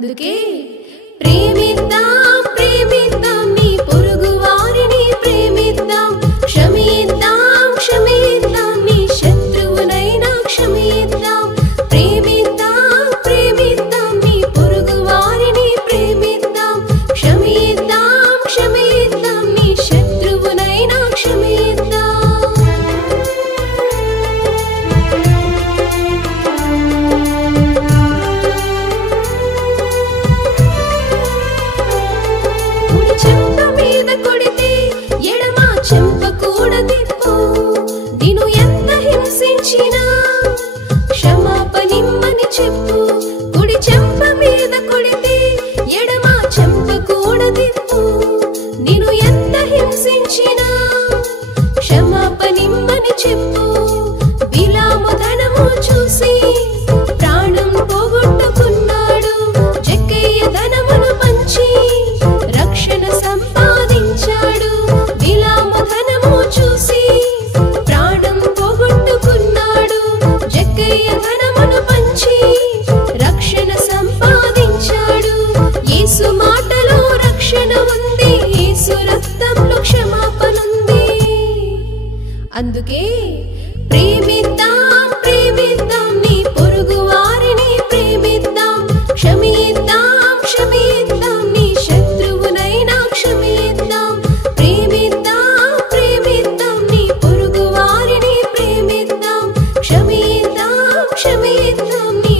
అందుకే ప్రేమిద్దాం ప్రేమిద్దాం నీ పొరుగు వారిని ప్రేమిద్దాం క్షమిద్దాం క్షమిద్దాం నీ శత్రువునైనా క్షమిద్దాం ప్రేమిద్దాం ప్రేమిద్దాం నీ పొరుగు వారిని ప్రేమిద్దాం క్షమిద్దాం క్షమిద్దాం నీ శత్రువునైనా క్షమిద్దాం చెంప మీద కొడితే ఎడమ చెంప కూడా తిప్పు నిన్ను ఎంత హింసించినా క్షమాపణిమ్మని చెప్పు కుడి చెంప మీద కొడితే ఎడమ చెంప కూడా తిప్పు నిన్ను ఎంత హింసించినా క్షమాపణిమ్మని చెప్పు బిలాము ధనము చూసి ప్రాణం పోగొట్టుకున్నాడు జక్కయ్య ధనమును పంచి రక్షణ సంపాదించాడు బిలాము ధనము చూసి ప్రాణం పోగొట్టుకున్నాడు జక్కయ్య ధనమును పంచి రక్షణ సంపాదించాడు యేసు మాటలో రక్షణ ఉంది యేసు రక్తంలో క్షమాపణుంది అందుకే ప్రేమిద్దాం ప్రేమిద్దాం నీ పొరుగు వారిని ప్రేమిద్దాం క్షమిద్దాం క్షమిద్దాం నీ శత్రువునైనా క్షమిద్దాం ప్రేమిద్దాం కొనిద్దాం నీ